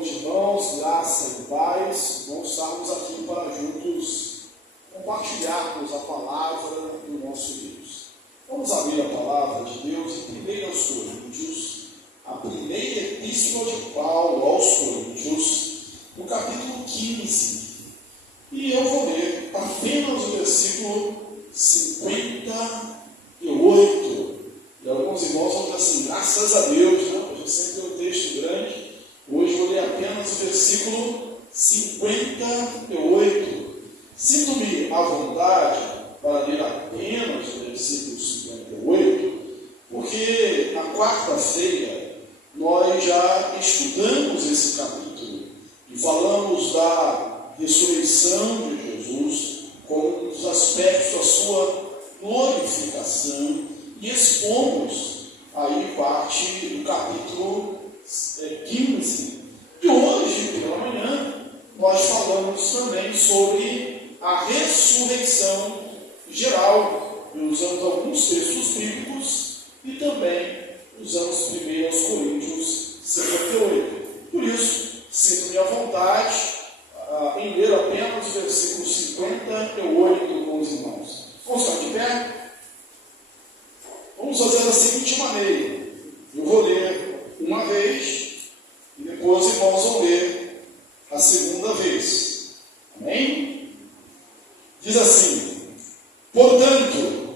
noite, irmãos, graça e paz. Vamos estarmos aqui para juntos compartilharmos a palavra do nosso Deus. Vamos abrir a palavra de Deus em 1 Coríntios, a primeira epístola de Paulo aos Coríntios, no capítulo 15. E eu vou ler apenas o versículo 58. E alguns irmãos vão dizer assim, graças a Deus, né? Hoje sempre tem um texto grande. Hoje vou ler apenas o versículo 58. Sinto-me à vontade para ler apenas o versículo 58, porque na quarta-feira nós já estudamos esse capítulo e falamos da ressurreição de Jesus com os aspectos da sua glorificação e expomos aí parte do capítulo 15. E hoje, pela manhã, nós falamos também sobre a ressurreição geral, usando alguns textos bíblicos e também usamos 1 Coríntios 58. Por isso, sinto-me à vontade em ler apenas o versículo 58 com os irmãos. Vamos ficar de pé? Vamos fazer da seguinte maneira. Eu vou ler uma vez e depois os irmãos vão ler a segunda vez. Amém? Diz assim: portanto,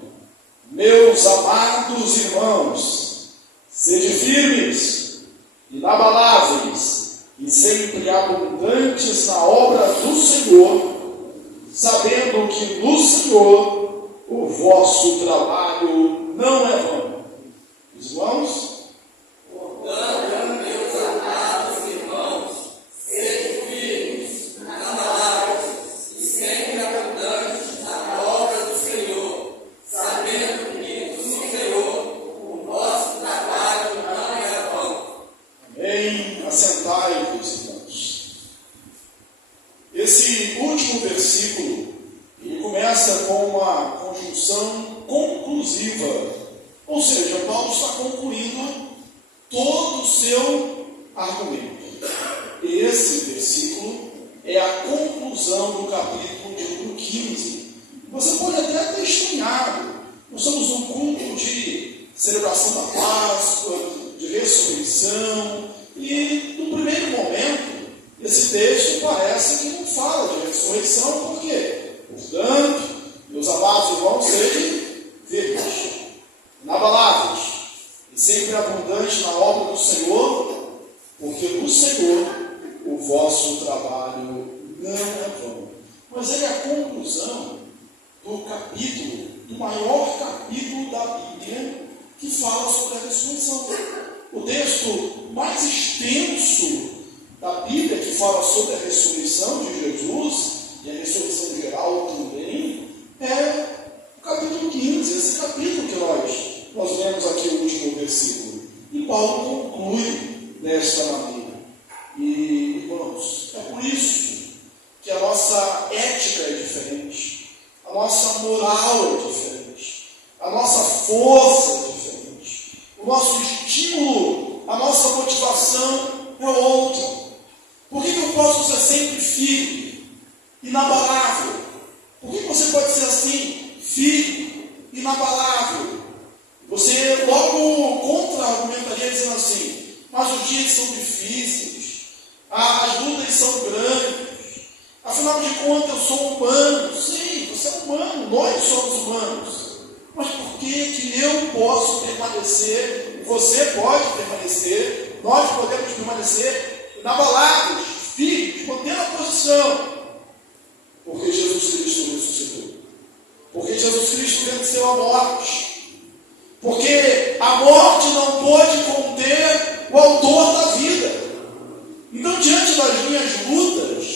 meus amados irmãos, sede firmes, inabaláveis e sempre abundantes na obra do Senhor, sabendo que no Senhor o vosso trabalho não é vão. Os irmãos? Portanto, meus amados irmãos, sejam firmes, inabaláveis e sempre abundantes na obra do Senhor, sabendo que no Senhor o nosso trabalho não é vão. Amém. Assentai-vos, irmãos. Esse último versículo, ele começa com uma conjunção conclusiva, ou seja, Paulo está concluindo todo o seu argumento. Esse versículo é a conclusão do capítulo de número 15. Você pode até ter estranhado, nós estamos num culto de celebração da Páscoa, de ressurreição, e no primeiro momento, esse texto parece que não fala de ressurreição, por quê? Portanto, meus amados irmãos, sejam firmes, inabaláveis e sempre abundantes na obra do Senhor, porque no Senhor o vosso trabalho não é vão. Mas ele é a conclusão do capítulo, do maior capítulo da Bíblia, que fala sobre a ressurreição. O texto mais extenso da Bíblia, que fala sobre a ressurreição de Jesus, e a ressurreição geral também, é o capítulo 15, esse capítulo que nós lemos aqui o último versículo. E Paulo conclui desta maneira. E, irmãos, é por isso que a nossa ética é diferente, a nossa moral é diferente, a nossa força é diferente, o nosso estímulo, a nossa motivação é outra. Por que eu posso ser sempre firme, inabalável? Por que você pode ser assim, firme, inabalável? Você logo contra-argumentaria dizendo assim, mas os dias são difíceis, as lutas são grandes, afinal de contas eu sou humano. Sim, você é humano, nós somos humanos. Mas por que eu posso permanecer, você pode permanecer, nós podemos permanecer inabaláveis, firmes, mantendo a posição? Porque Jesus Cristo ressuscitou. Porque Jesus Cristo venceu a morte. Porque a morte não pode conter o autor da vida. Então, diante das minhas lutas,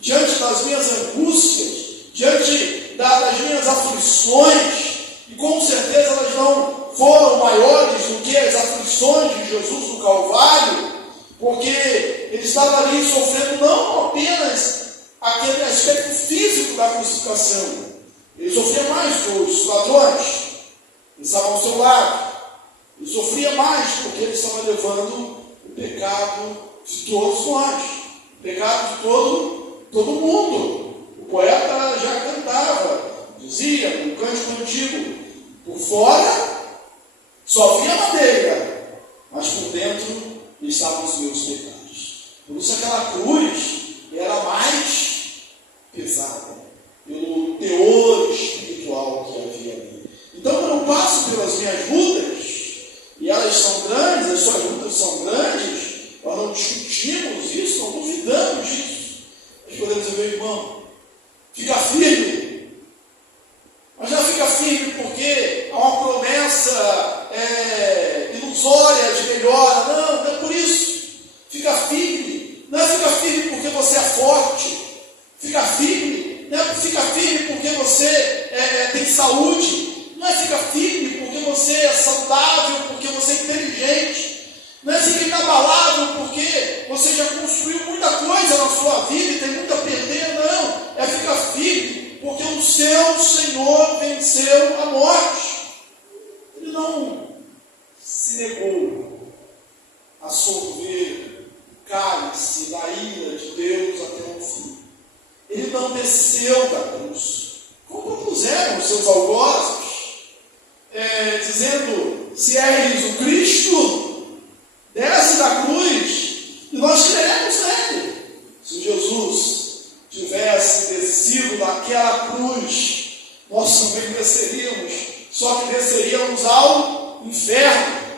diante das minhas angústias, diante das minhas aflições, e com certeza elas não foram maiores do que as aflições de Jesus no Calvário, porque ele estava ali sofrendo não apenas aquele aspecto físico da crucificação, ele sofria mais que os ladrões, eles estavam ao seu lado, ele sofria mais porque ele estava levando o pecado de todos nós. Pecado de todo mundo. O poeta já cantava, dizia, no cântico antigo, por fora só via madeira, mas por dentro estavam os meus pecados. Por isso aquela cruz era mais pesada, pelo teor espiritual que havia ali. Então, quando eu passo pelas minhas lutas, e elas são grandes, as suas lutas são grandes, nós não discutimos isso, não duvidamos disso. Nós podemos dizer, meu irmão, fica firme. Mas não fica firme porque há uma promessa ilusória de melhora. Não, não é por isso. Fica firme. Não é fica firme porque você é forte. Fica firme. Não é fica firme porque você tem saúde. Não é fica firme porque você é saudável, porque você é inteligente. Não é fica inabalável porque você já construiu muita coisa na sua vida e tem muito a perder. Não. É fica firme porque o seu Senhor venceu a morte. Ele não se negou a sorver o cálice da ira de Deus até o fim. Ele não desceu da cruz, como propuseram os seus algozes, dizendo, se és o Cristo, desce da cruz, e nós cremos nele. Se Jesus tivesse descido daquela cruz, nós também desceríamos, só que desceríamos ao inferno,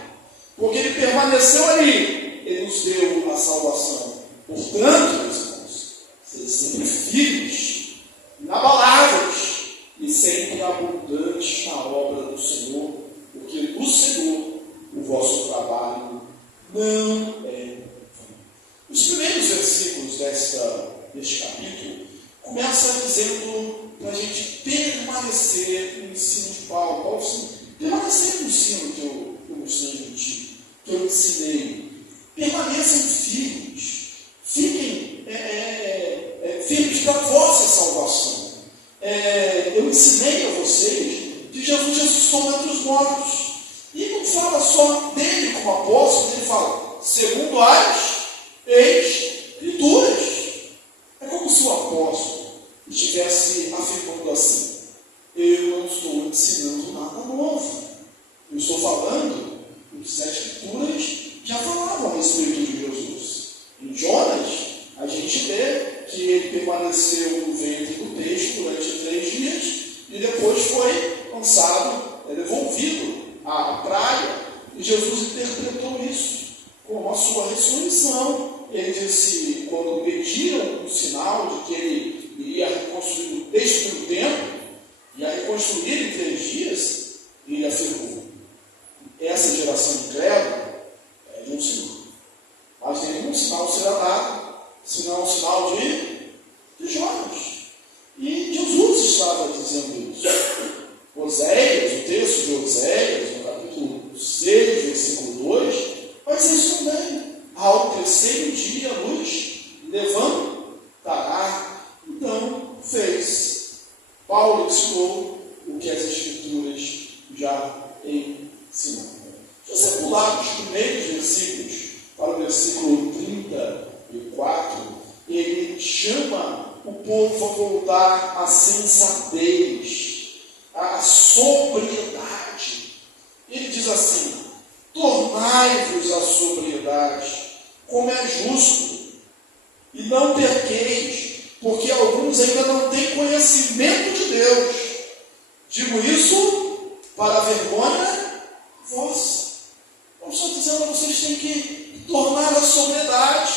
porque ele permaneceu ali, ele nos deu a salvação. Portanto, meus irmãos, sejam sempre firmes, inabaláveis e sempre abundantes na obra do Senhor, porque do Senhor o vosso trabalho não é vão. Os primeiros versículos deste capítulo começa dizendo para a gente permanecer no ensino de Paulo. Paulo assim, permanecer no ensino que eu mostrei de ti, que eu ensinei. Permaneçam firmes. Fiquem firmes para a vossa salvação. Eu ensinei a vocês que Jesus ressuscitou entre os mortos. E não fala só dele como apóstolo, ele fala, segundo as Escrituras. É como se o apóstolo estivesse afirmando assim, eu não estou ensinando nada novo. Eu estou falando o que as Escrituras já falavam a respeito de Jesus. Em Jonas, a gente vê que ele permaneceu no ventre do peixe durante 3 dias e depois foi lançado, devolvido à praia. E Jesus interpretou isso como a sua ressurreição. Ele disse, quando pediram um sinal de que ele iria reconstruir, destruir o templo, ia reconstruir em 3 dias, ele afirmou, essa geração incrédula é de um sinal. Mas nenhum sinal será dado, senão um sinal de Jonas. E Jesus estava dizendo isso. Oséias, o texto de Oséias, no capítulo 6, versículo 2, vai dizer isso também. Ao terceiro dia a luz levantará. Então fez. Paulo ensinou o que as Escrituras já ensinaram. Se você pular os primeiros versículos para o versículo 34, ele chama o povo a voltar à sensatez, à sobriedade. Ele diz assim, tornai-vos à sobriedade, como é justo, e não perqueis, porque alguns ainda não têm conhecimento de Deus. Digo isso para a vergonha vossa. Eu estou dizendo que vocês têm que tornar a sobriedade,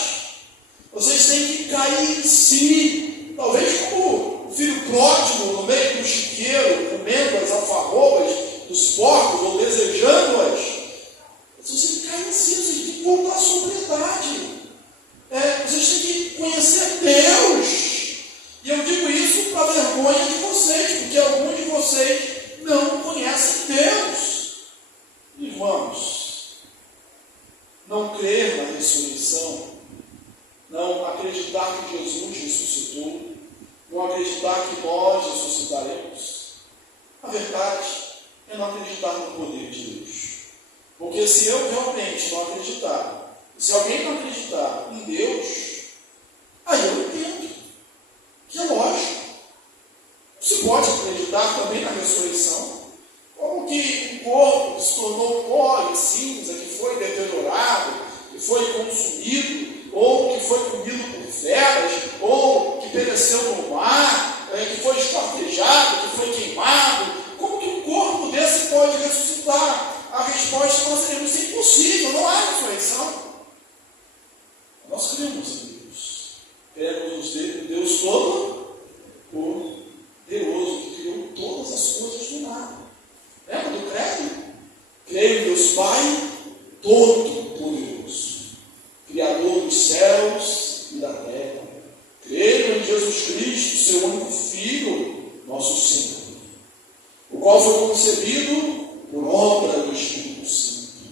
vocês têm que cair em si, talvez como o filho pródigo no meio do chiqueiro, comendo as alfarrobas dos porcos ou desejando-as. Vocês têm que cair em si, vocês têm que voltar à sobriedade. Vocês têm que conhecer Deus. E eu digo isso para a vergonha de vocês, porque alguns de vocês não conhecem Deus. Irmãos, não crer na ressurreição, não acreditar que Jesus ressuscitou, não acreditar que nós ressuscitaremos, a verdade é não acreditar no poder de Deus. Porque se eu realmente não acreditar, se alguém não acreditar em Deus, foi comido por feras, ou que pereceu no mar, que foi esquartejado, que foi queimado. Como que um corpo desse pode ressuscitar? A resposta nós teremos: isso é impossível, não há ressurreição. Nós cremos em Deus. Cremos em Deus todo poderoso, que criou todas as coisas do nada. Lembra do credo? Creio em Deus Pai todo-poderoso, Criador dos céus e da terra. Creio em Jesus Cristo, seu único Filho, nosso Senhor, o qual foi concebido por obra do Espírito Santo.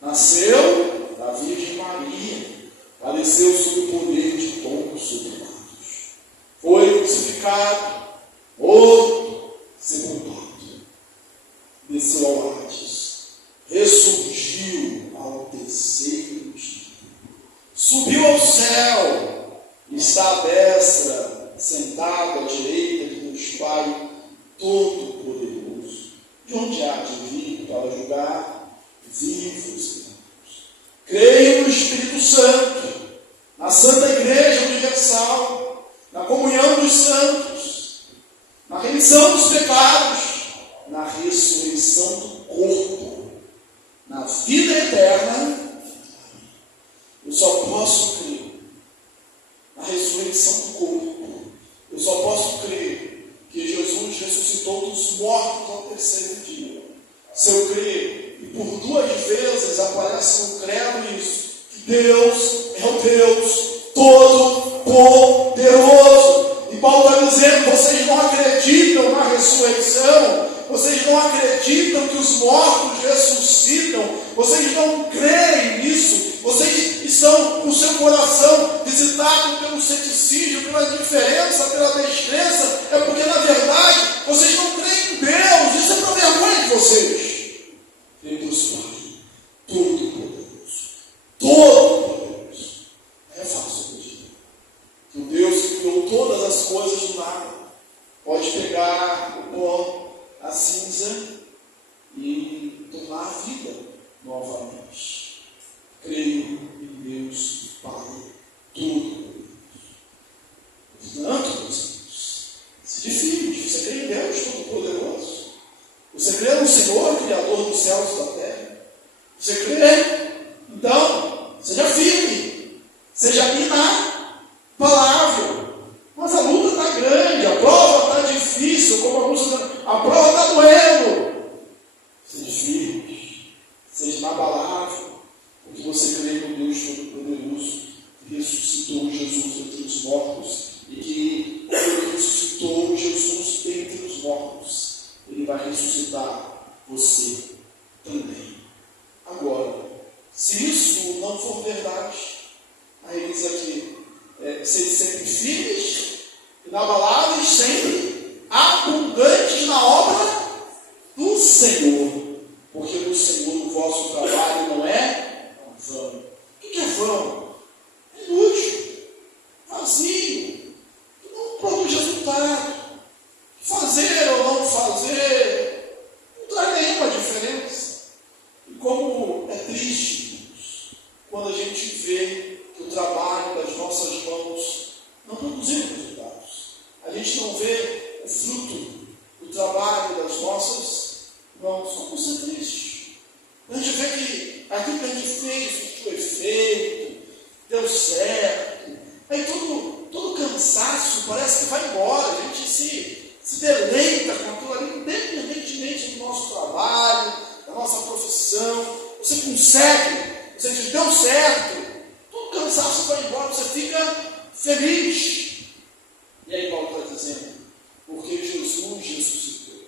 Nasceu da Virgem Maria, padeceu sob o poder de Pôncio Pilatos, foi crucificado, morto, sepultado, desceu ao Hades, ressurgiu ao terceiro dia, subiu ao céu, está à destra, sentado à direita de Deus Pai Todo-Poderoso, de onde há de vir para julgar vivos e mortos. Creio no Espírito Santo, na Santa Igreja Universal, na comunhão dos santos, na remissão dos pecados, na ressurreição do corpo, na vida eterna. Eu só posso crer na ressurreição do corpo. Eu só posso crer que Jesus ressuscitou dos mortos ao terceiro dia. Se eu crer, e por 2 vezes aparece no credo isso, que Deus é o Deus Todo-Poderoso. E Paulo está dizendo: vocês não acreditam na ressurreição, vocês não acreditam que os mortos ressuscitam, vocês não creem nisso, vocês estão com o seu coração visitado pelo ceticismo, pela indiferença, pela descrença. É porque, na verdade, vocês não creem em Deus. Isso é para vergonha de vocês. Creio em Deus Pai Todo-Poderoso, Todo-Poderoso. É fácil acreditar que o Deus que criou todas as coisas do nada pode pegar o pó, a cinza, e tornar a vida novamente. Creio em Deus Pai Todo-Poderoso. Portanto, meus irmãos, se difícil, você crê em Deus Todo-Poderoso? Você crê no Senhor, Criador dos céus e da terra? Você crê? Então, seja firme, seja inabalável. Mas a luta está grande, a prova está difícil, como a música, a prova está doendo. Seja firme, seja inabalável, porque você crê no Deus Todo-Poderoso, que ressuscitou Jesus entre os mortos, e que ele ressuscitou Jesus entre os mortos, ele vai ressuscitar você também. Agora, se isso não for verdade, aí ele diz aqui: sede sempre firmes, inabaláveis, sempre abundantes na obra do Senhor, porque no Senhor o vosso trabalho não é vão. O que é vão? É inútil, vazio, não produz resultado. Fazer ou não fazer não traz nenhuma diferença. E como é triste quando a gente vê que o trabalho das nossas mãos não produziu resultados. A gente não vê o fruto do trabalho das nossas mãos. Como isso é triste. A gente vê que aquilo que a gente fez surtiu efeito, deu certo. Aí todo cansaço parece que vai embora. A gente se deleita com aquilo ali, independentemente do nosso trabalho, da nossa profissão. Você consegue, você diz: deu certo. Todo cansaço vai embora, você fica feliz. E aí Paulo está dizendo: porque Jesus ressuscitou,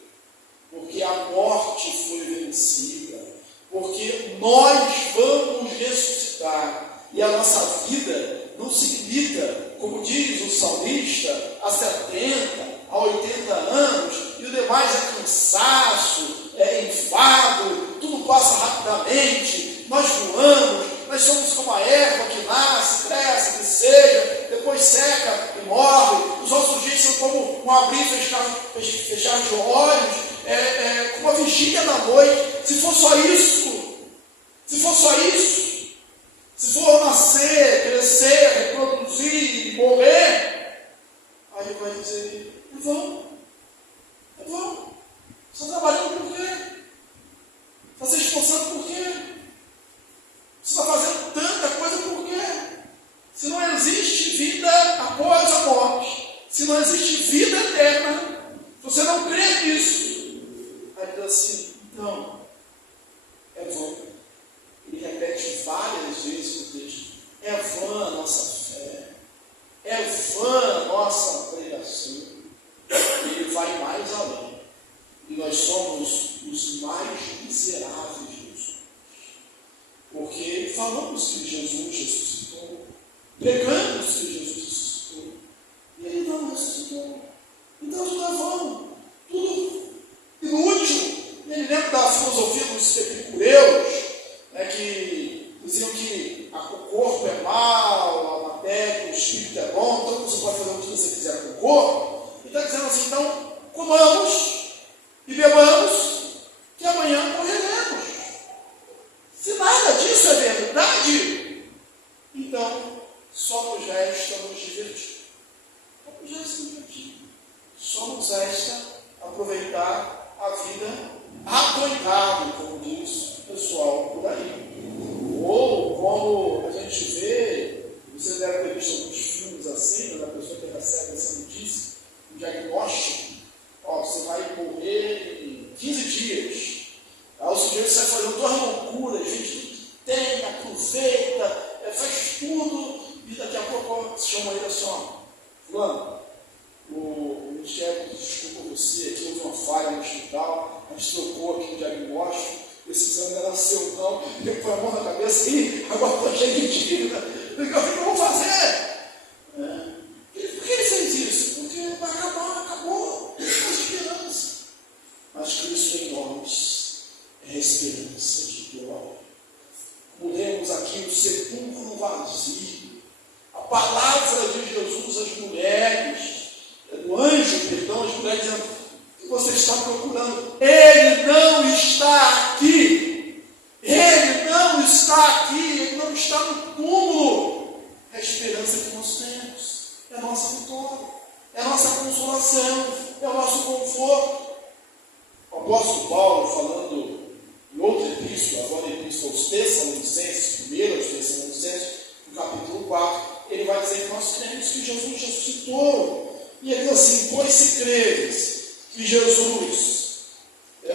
porque a morte foi vencida, porque nós vamos ressuscitar, e a nossa vida não se limita, como diz o salmista, a 70, a 80 anos, e o demais é cansaço, é enfado, tudo passa rapidamente, nós voamos, nós somos como a erva que nasce, cresce, seja, depois seca e morre. Os nossos dias são como um abrir e fechar de olhos, como a vigília da noite. Se for só isso, se for nascer, crescer, reproduzir, vida após a morte, se não existe vida eterna, se você não crê nisso, aí diz assim, então, é vão. Ele repete várias vezes no texto, é vã a nossa fé, é vã a nossa pregação. Ele vai mais além. E nós somos os mais miseráveis de Jesus. Porque falamos que Jesus ressuscitou, pregamos que Jesus ressuscitou, e ele não ressuscitou. Então tudo é vão, tudo inútil. Ele lembra da filosofia dos epicureus, que diziam que o corpo é mau, a matéria, o espírito é bom, então você pode fazer o que você quiser com o corpo. Ele está dizendo assim, então, comamos e bebamos, que amanhã morreremos. Se nada disso é verdade, então só nos resta nos divertir. Só nos resta aproveitar a vida adoidado, como diz o pessoal por aí. Ou como a gente vê, você deve ter visto alguns filmes assim, da pessoa que recebe essa notícia, um diagnóstico, você vai morrer em 15 dias. Aí o sujeito sai fazendo todas as loucuras, gente, tudo que tem, aproveita, faz tudo, e daqui a pouco se chama ele assim, fulano, o Ministério desculpa você, aqui houve uma falha no hospital, a gente trocou aqui o diagnóstico, esse exame não era seu não, ele põe a mão na cabeça, e agora estou cheio de dívida, o que eu vou fazer? Por que ele fez isso? Porque vai acabar, acabou, não tem mais esperança. Mas Cristo em nós é a esperança de glória. Morremos aqui no sepulcro vazio. A palavra de Jesus às mulheres, do anjo, perdão, às mulheres dizendo, o que você está procurando? Ele não está aqui. Ele não está aqui. Ele não está no túmulo. É a esperança que nós temos. É a nossa vitória. É a nossa consolação. É o nosso conforto. O apóstolo Paulo, falando em outra epístola, agora a epístola aos Tessalonicenses, primeiro aos Tessalonicenses, no capítulo 4, ele vai dizer que nós cremos que Jesus ressuscitou. E ele diz assim, pois se creres que Jesus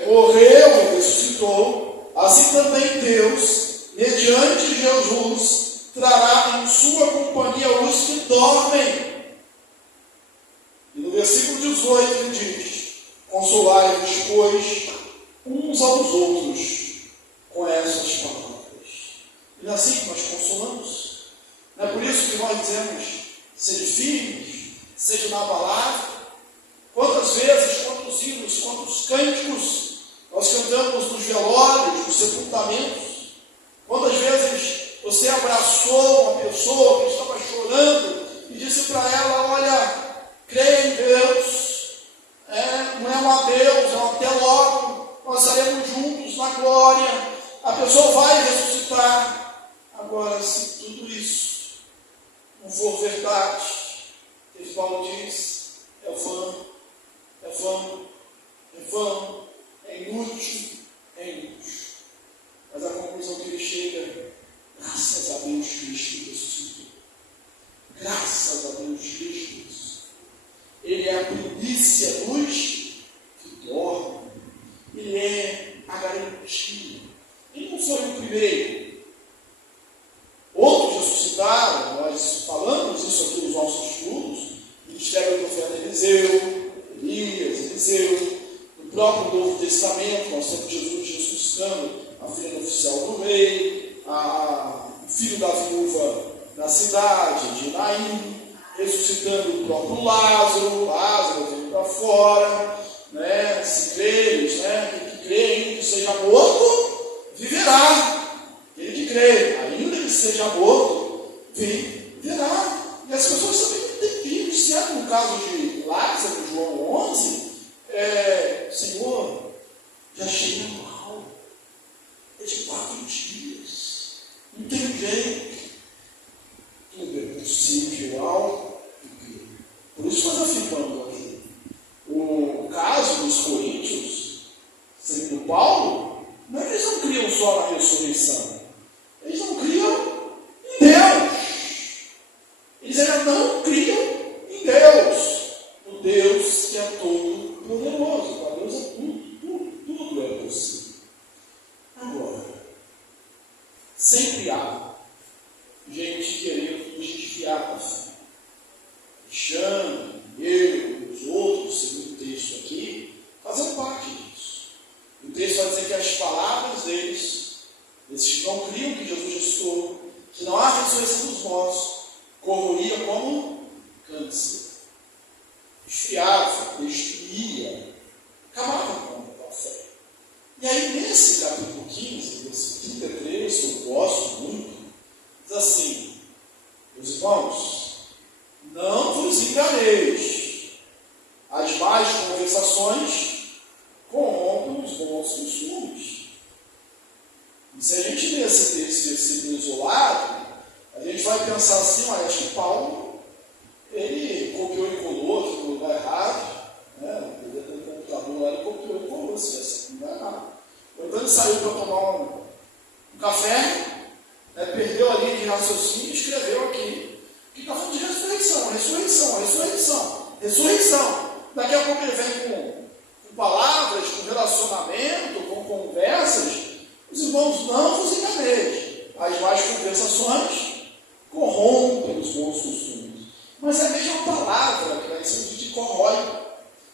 morreu e ressuscitou, assim também Deus, mediante Jesus, trará em sua companhia os que dormem. E no versículo 18 ele diz, consolai-vos, pois, uns aos outros com essas palavras. E é assim que nós consolamos. Não é por isso que nós dizemos, sede firmes, seja inabalável. Quantas vezes, quantos hinos, quantos cânticos nós cantamos nos velórios, nos sepultamentos. Quantas vezes você abraçou uma pessoa que estava chorando e disse para ela, olha, creia em Deus, não é um adeus, é um até logo, nós estaremos juntos na glória, a pessoa vai ressuscitar. Agora, se tudo isso não for verdade, que Paulo diz, é vão, é vão, é vão, é inútil, é inútil. Mas a conclusão que ele chega, graças a Deus Cristo ressuscitou. Graças a Deus Cristo. Ele é a primícia dos que dormem. Ele é a garantia. Ele não foi o primeiro. Outros ressuscitaram, nós falamos isso aqui nos nossos estudos, o ministério do profeta Eliseu, Elias, Eliseu, no próprio Novo Testamento, nós temos Jesus ressuscitando a filha do oficial do rei, o filho da viúva da cidade de Naim, ressuscitando o próprio Lázaro veio para fora, se creres, que crê ainda que seja morto, viverá. Aquele que crê, ainda que seja morto, viverá. E as pessoas também não entendiam, certo? No caso de Lázaro, João 11, Senhor, já chega mal, é de 4 dias, não tem jeito. Tudo é possível ao viver. Por isso nós afirmamos aqui. O caso dos coríntios, segundo Paulo, não é que eles não criam só na ressurreição. Eles não criam em Deus. Eles ainda não pregar com a fé. Alexandre, eu, os outros, segundo o texto aqui, fazem parte disso. O texto vai dizer que as palavras deles, esses que não criam que Jesus ressuscitou, que não há ressurreição dos mortos, corroía como câncer. Esfriava, destruía, acabava com a fé. E aí, nesse capítulo 15, versículo 33, que eu gosto muito, diz assim: meus irmãos, não vos enganeis, as más conversações corrompem os bons costumes. E se a gente lê esse versículo isolado, a gente vai pensar assim: olha, acho que Paulo, ele copiou e colou aqui no lugar errado, né? Ele tem um computador lá, ele copiou e colou, assim, não é errado. Então ele saiu para tomar um café, né, perdeu a linha de raciocínio e escreveu aqui que está falando de ressurreição. Daqui a pouco ele vem com palavras, com relacionamento, com conversas. Os irmãos, não vos enganeis, as más conversações corrompem os bons costumes. Mas é a mesma palavra que vai ser de corrói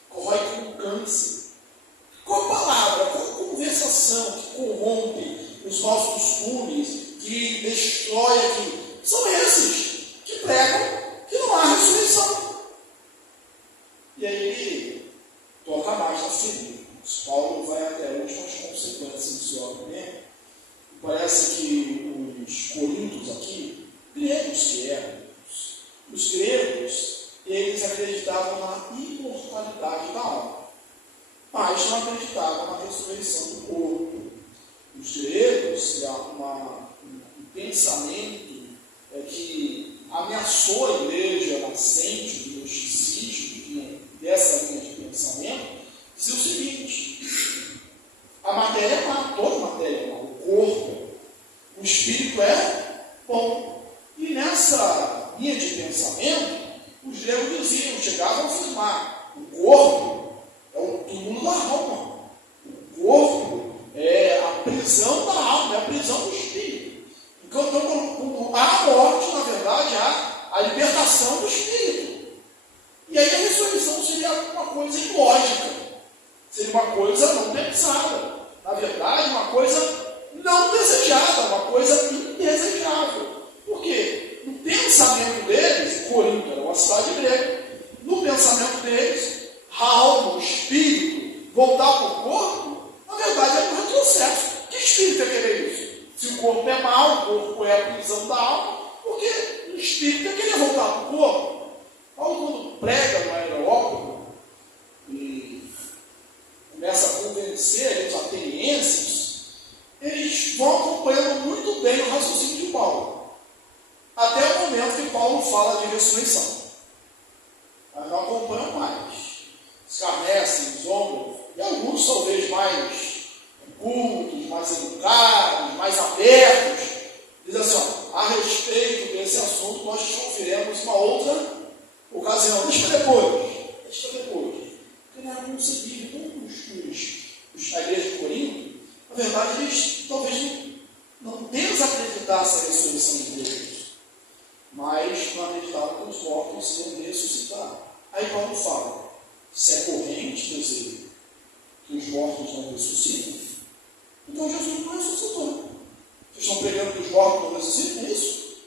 como câncer. Qual palavra, qual conversação que corrompe os maus costumes, que destrói aqui? São esses que pregam que não há ressurreição. E aí ele toca mais na ferida. Paulo vai até as últimas consequências do seu argumento. Parece que os coríntios aqui, gregos que eram, os gregos, eles acreditavam na imortalidade da alma, mas não acreditavam na ressurreição do corpo. Os gregos, um pensamento que ameaçou a igreja nascente do gnosticismo, dessa linha de pensamento, dizia o seguinte: a matéria é má, toda matéria é má, o corpo, o espírito é bom. E nessa linha de pensamento, os gregos diziam, chegavam a afirmar: o corpo é o túmulo da alma, o corpo é a prisão da alma, é a prisão do espírito. Então, quando há a morte, na verdade, há a libertação do espírito. E aí a ressurreição seria uma coisa ilógica, seria uma coisa não pensada, na verdade, uma coisa não desejada, uma coisa indesejável. Por quê? No pensamento deles, Corinto era uma cidade grega, no pensamento deles, a alma, o espírito, voltar para o corpo, na verdade é um retrocesso. Que espírito é querer isso? Se o corpo é mau, o corpo é a prisão da alma, porque o espírito é querer voltar para o corpo. Paulo, quando prega no Areópago e começa a convencer os atenienses, eles vão acompanhando muito bem o raciocínio de Paulo, até o momento que Paulo fala de ressurreição. Mas não acompanham mais, escarnecem, zombam, e alguns talvez mais cultos, mais educados, mais abertos, dizem assim: ó, a respeito desse assunto nós conferemos uma outra ocasião, deixa depois. Porque não era concebível, a igreja de Corinto, na verdade, eles talvez não desacreditassem a ressurreição de Deus, mas não acreditavam que os mortos iam ressuscitar. Aí Paulo fala: se é corrente dizer que os mortos não ressuscitam, então Jesus não ressuscitou. Vocês estão pregando que os mortos não ressuscitam? É isso?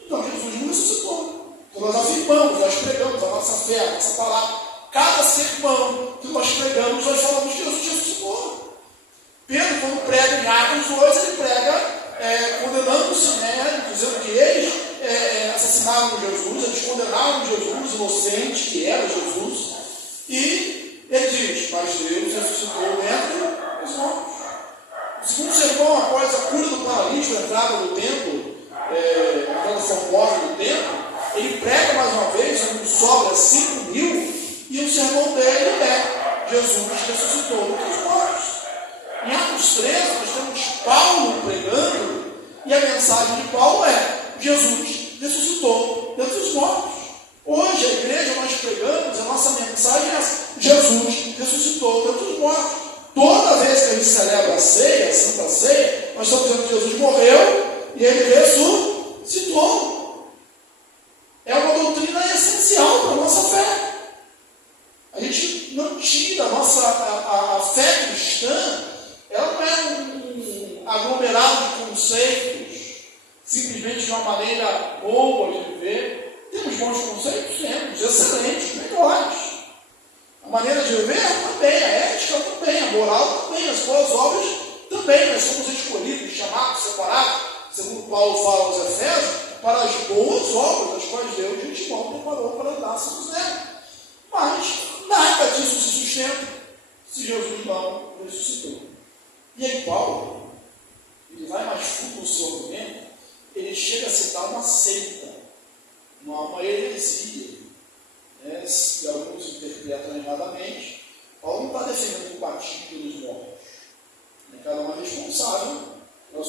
Então Jesus não ressuscitou. Então nós afirmamos, nós pregamos a nossa fé, a nossa palavra. Cada sermão que nós pregamos, nós falamos que Jesus ressuscitou. Pedro, quando prega em Atos 2, ele prega condenando o Sinédrio, dizendo que eles assassinaram Jesus, eles condenaram Jesus, inocente, que era Jesus. E ele diz: mas Deus ressuscitou dentre os mortos. O segundo sermão, após a cura do paralítico, a entrada do templo, a entrada formosa do templo, ele prega mais uma vez, onde sobra 5.000, e o sermão dele é: Jesus ressuscitou dentre os mortos. Em Atos 13, nós temos Paulo pregando, e a mensagem de Paulo é: Jesus ressuscitou dentre os mortos. Hoje, a igreja, nós pregamos, a nossa mensagem é essa: Jesus ressuscitou dentre os mortos. Toda vez que a gente celebra a ceia, a Santa Ceia, nós estamos dizendo que Jesus morreu e ele ressuscitou. essencial para a nossa fé. A gente não tira a fé cristã, ela não é um aglomerado de conceitos, simplesmente de uma maneira boa de viver. Temos bons conceitos? Temos, excelentes, melhores. A maneira de viver também, a ética também, a moral também, as boas obras também. Nós somos escolhidos, chamados, separados, segundo Paulo fala aos Efésios, para as boas obras, as quais Deus de antemão preparou para andássemos nela. Mas nada disso se sustenta se Jesus não ressuscitou. E aí Paulo, ele vai mais fundo no seu argumento, ele chega a citar uma seita, uma heresia, né? Se alguns interpretam erradamente, Paulo não está defendendo o batismo pelos mortos. Cada um é responsável pelo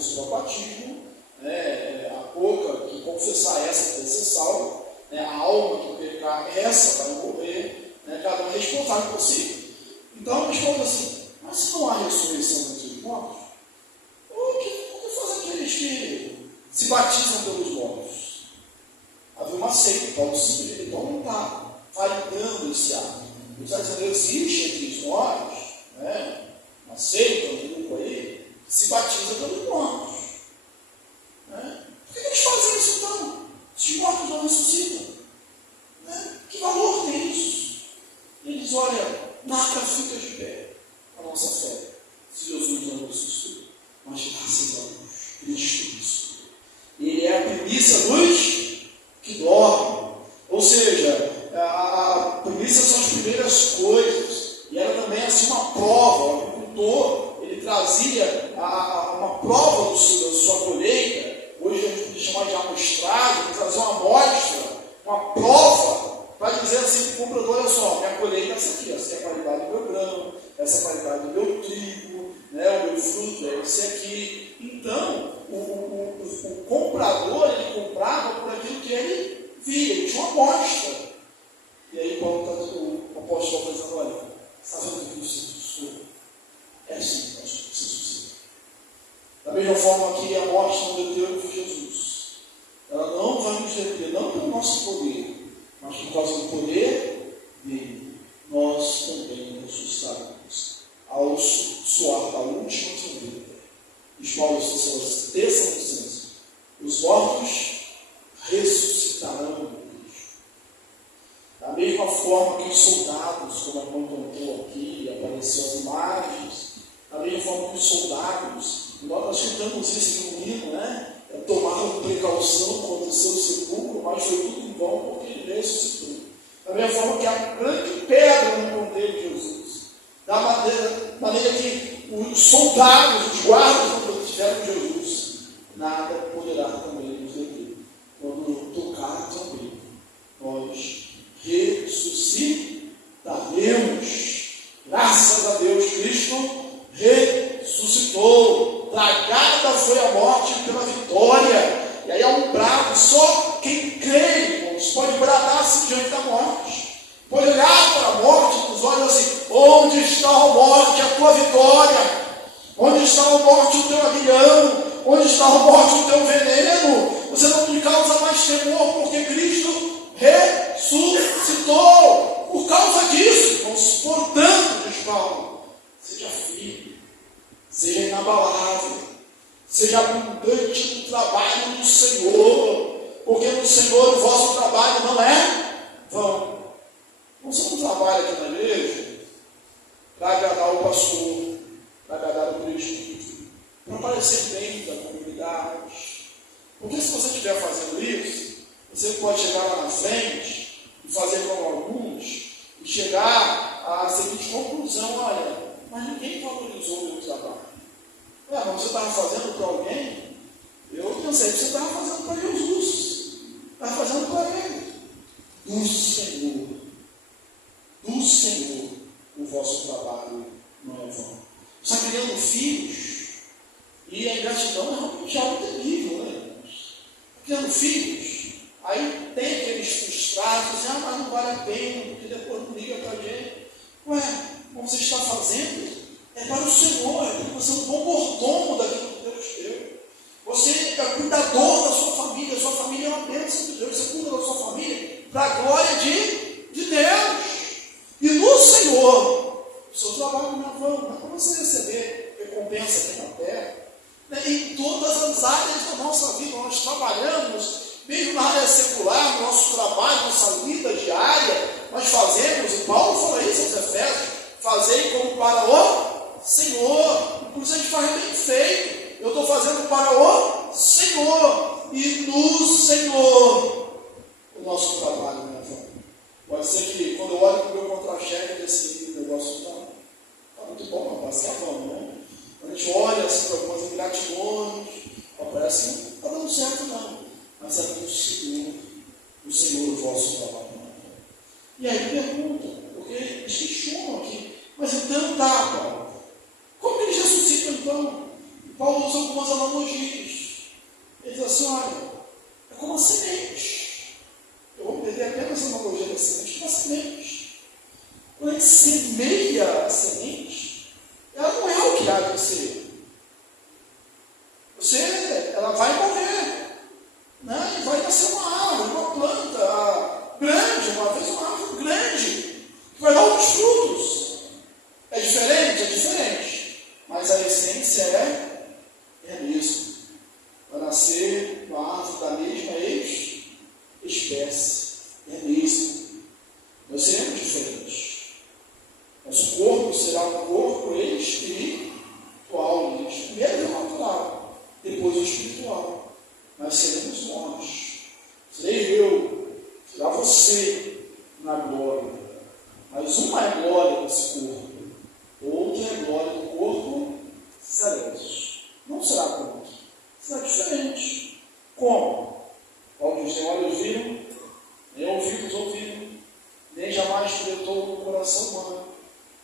seu batismo, né? A boca que confessar essa vai ser salva, né? A alma que pecar essa vai morrer, né? Cada um é responsável por si. Então eles falam assim, mas se não há ressurreição entre os mortos, o que faz aqueles que se batizam pelos mortos? Havia uma seita, Paulo simplesmente não está validando esse ato. Ele está dizendo, existe entre nós, né? Uma seita, um grupo aí, que se batiza pelos mortos. Né? Por que eles fazem isso então? Se os mortos não ressuscitam, né? Que valor tem isso? Ele diz, olha, nada fica de pé a nossa fé, se Jesus não ressuscitou. Mas graças a Deus, Cristo ressuscitou. Ele é a primícia dos que dormem. Ou seja, a primícia são as primeiras coisas. E era também assim uma prova. O agricultor, ele trazia uma prova da sua colheita. Hoje a gente pode chamar de amostragem. Ele trazia uma amostra, uma prova, para dizer assim para o comprador, olha só, minha colheita é essa aqui, essa é a qualidade do meu grão, essa é a qualidade do meu trigo, né, o meu fruto é esse aqui. Então, o comprador, ele comprava por aquilo que ele via, ele tinha uma amostra. E aí o apóstolo está dizendo, olha, está vendo que você ressuscitou? É assim que nós precisamos. Da mesma forma que a morte não deteu foi Jesus. Ela não vai nos deter, não pelo nosso poder, mas por causa do poder dele. Nós também ressuscitaremos ao soar da última trombeta. Diz Paulo aos Tessalonicenses, os mortos ressuscitarão no Cristo. Da mesma forma que os soldados, como a irmã contou aqui, apareceu as imagens, da mesma forma que os soldados, nós citamos isso no hino, né? Tomaram precaução contra o seu sepulcro, mas foi tudo em vão porque ele ressuscitou. Da mesma forma que a grande pedra no ponteiro de Jesus, da maneira que os soldados, os guardas não tiveram Jesus, nada poderá também nos deter. Quando tocar também, nós ressuscitaremos. Graças a Deus, Cristo ressuscitou. Tragada foi a morte pela vitória. E aí há um brado, só quem crê, irmãos, pode bradar assim diante da morte. Pode olhar para a morte com os olhos assim, onde está a morte, a tua vitória? Onde está a morte, o teu aguilhão? Onde está a morte, o teu veneno? Você não me causa mais temor, porque Cristo ressuscitou. Por causa disso, irmãos, portanto, diz Paulo, seja firme, seja inabalável, seja abundante no trabalho do Senhor, porque no Senhor o vosso trabalho não é vão. Você não trabalha aqui na igreja para agradar o pastor, para agradar o presbítero, para parecer bem da comunidade. Porque se você estiver fazendo isso, você pode chegar lá na frente e fazer como alguns, e chegar à seguinte conclusão, olha, mas ninguém valorizou o meu trabalho. Mas você estava fazendo para alguém? Eu pensei que você estava fazendo para Jesus. Estava fazendo para ele. Do Senhor, o vosso trabalho não é vão. Está criando filhos, e a ingratidão é realmente algo terrível, né, irmãos? Criando filhos, aí tem aqueles frustrados, dizem, mas não vale a pena, porque depois não liga para a gente. Ué, como você está fazendo? É para o Senhor, é porque você é um bom mordomo daquilo que Deus deu. Você é cuidador da sua família é uma bênção de Deus, você cuida da sua família para a glória de Deus. E no Senhor, o seu trabalho não é vão, não é para você receber recompensa aqui na terra. Em todas as áreas da nossa vida, nós trabalhamos, mesmo na área secular, no nosso trabalho, nossa vida diária, nós fazemos, e Paulo fala isso aos Efésios, fazei como para o Senhor. Por isso a gente faz bem feito. Eu estou fazendo para o Senhor, e no Senhor o nosso trabalho não é vão. Pode ser que quando eu olho para o meu contra-cheque desse negócio, não, está muito bom, mas passa a mão, né? Quando a gente olha assim para algumas ingratidões, parece que não está dando certo, não. Mas é muito seguro o Senhor, o vosso trabalho. E aí pergunta, porque eles questionam aqui, mas então tá, Paulo, como que eles ressuscitam então? Paulo usa algumas analogias. Ele diz assim, olha, é como a semente. Eu vou perder apenas a analogia da semente, que é a semente. Quando a gente semeia a semente, ela não é o que há de ser. Ela vai morrer, né? E vai nascer uma árvore, uma planta grande, uma vez uma árvore grande, que vai dar outros frutos. É diferente? É diferente. Mas a essência é a mesma. Vai nascer uma árvore da mesma espécie. É a mesma. Nós seremos diferentes. Nosso corpo será um corpo espiritual. Primeiro é natural, depois o espiritual. Mas seremos nós. Serei eu, será você na glória. Mas uma é glória desse corpo, outra é glória do corpo celeste. Não será como outro, será diferente. Como? Paulo diz: nem olhos viram, nem ouvidos ouviram, nem jamais penetrou no coração humano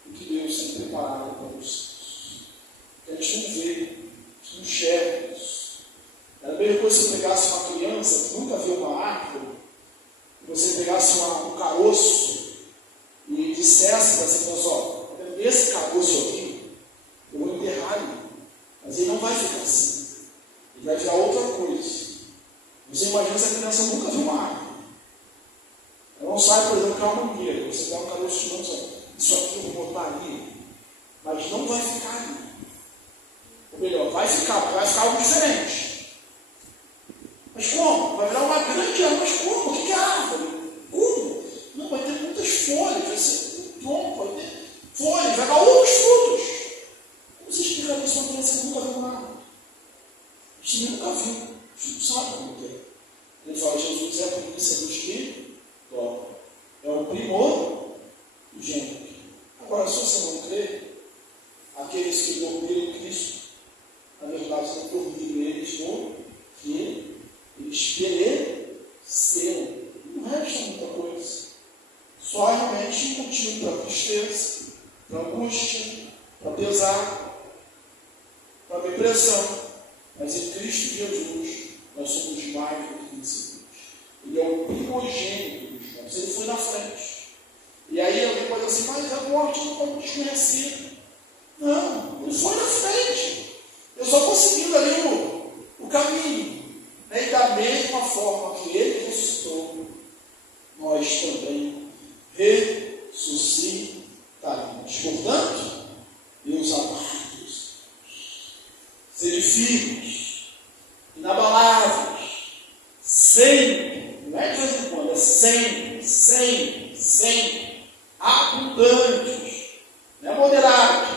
o que Deus tem preparado para os seus. A gente não vê, a gente não enxerga isso. Era a mesma coisa se você pegasse uma criança que nunca viu uma árvore, e você pegasse um caroço e dissesse para essa pessoa: esse caroço aqui, eu vou enterrar ele, mas ele não vai ficar assim, ele vai virar outra coisa. Você imagina se a criança nunca viu uma árvore. Ela não sabe, por exemplo, que é uma mangueira. Você dá um caroço de mão, isso aqui eu vou botar ali, mas não vai ficar ali. Ou melhor, vai ficar algo diferente. Mas como? Vai virar uma grande árvore. Mas como? O que é árvore? Como? Não, vai ter muitas folhas, vai ser um tronco, vai ter folhas, vai dar outros frutos. Como você explica isso para uma criança que nunca viu uma árvore? A gente nunca viu, a gente não sabe como é. Ele fala: Jesus é a primícia dos que dormem. É o primogênito. Agora, se você não crê, aqueles que dormiram em Cristo, na verdade, não dormiram eles porque eles pereceram. Não resta muita coisa. Só realmente motivo para tristeza, para angústia, para pesar, para depressão. Mas em Cristo Jesus, nós somos mais do que vencedores. Ele é o primogênito dos mortos. Ele foi na frente. E aí alguém pode dizer assim: mas a morte não pode nos conhecer. Não, ele foi na frente. Eu só estou seguindo ali o caminho. E da mesma forma que ele ressuscitou, nós também ressuscitaremos. Portanto, meus amados, sede firmes, inabaláveis, sempre, não é de vez em quando, é sempre, abundantes, não é moderado,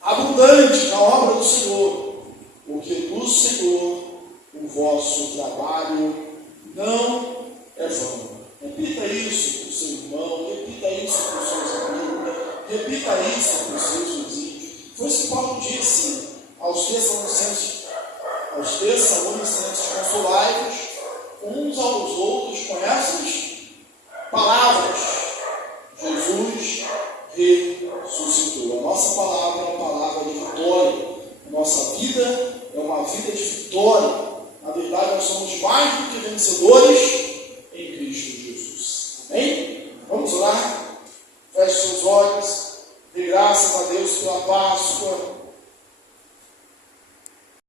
abundantes na obra do Senhor, porque do Senhor o vosso trabalho não é vão. Repita isso para o seu irmão, repita isso para os seus amigos, repita isso para os seus vizinhos. Foi isso que Paulo disse aos Tessalonicenses: consolai-vos uns aos outros com essas palavras. Jesus